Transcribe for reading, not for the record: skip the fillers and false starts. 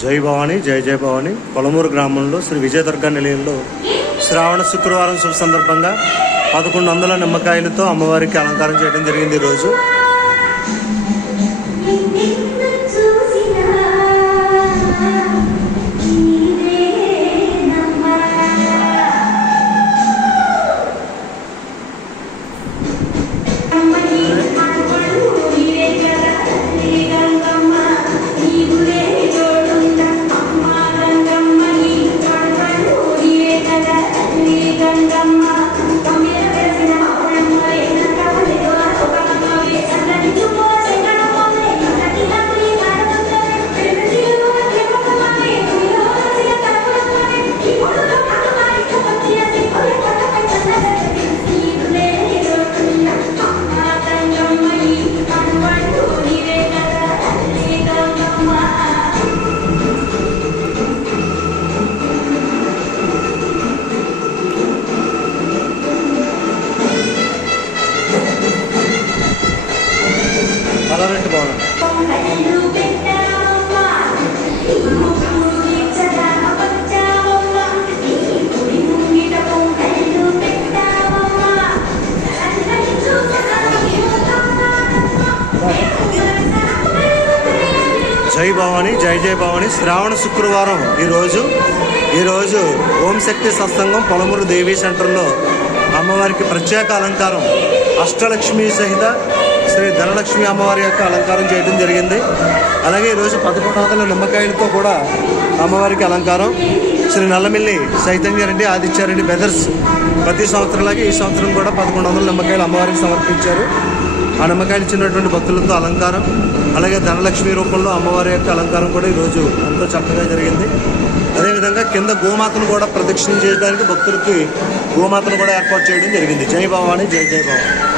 జై భవాని జై జై భవాని పొలమూరు గ్రామంలో శ్రీ విజయదుర్గ నిలయంలో శ్రావణ శుక్రవారం శుభ సందర్భంగా 1100 నిమ్మకాయలతో అమ్మవారికి అలంకారం చేయడం జరిగింది. ఈరోజు అలరెంట్ భవనం జై భవాని జై జై భవాని శ్రావణ శుక్రవారం ఈరోజు ఓం శక్తి సత్సంగం పొలమూరు దేవీ సెంటర్లో అమ్మవారికి ప్రత్యేక అలంకారం అష్టలక్ష్మి సహిత శ్రీ ధనలక్ష్మి అమ్మవారి యొక్క అలంకారం చేయడం జరిగింది. అలాగే ఈరోజు 1100 నిమ్మకాయలతో కూడా అమ్మవారికి అలంకారం. శ్రీ నల్లమిల్లి చైతన్యారెడ్డి ఆదిత్యారెడ్డి బ్రదర్స్ ప్రతి సంవత్సరంలాగే ఈ సంవత్సరం కూడా 1100 నిమ్మకాయలు అమ్మవారికి సమర్పించారు. ఆ నిమ్మకాయలు ఇచ్చినటువంటి భక్తులతో అలంకారం, అలాగే ధనలక్ష్మి రూపంలో అమ్మవారి యొక్క అలంకారం కూడా ఈరోజు ఎంతో చక్కగా జరిగింది. అదేవిధంగా కింద గోమాతను కూడా ప్రదక్షిణం చేయడానికి భక్తులకి గోమాతను కూడా ఏర్పాటు చేయడం జరిగింది. జై భవాని జై జై భవాని.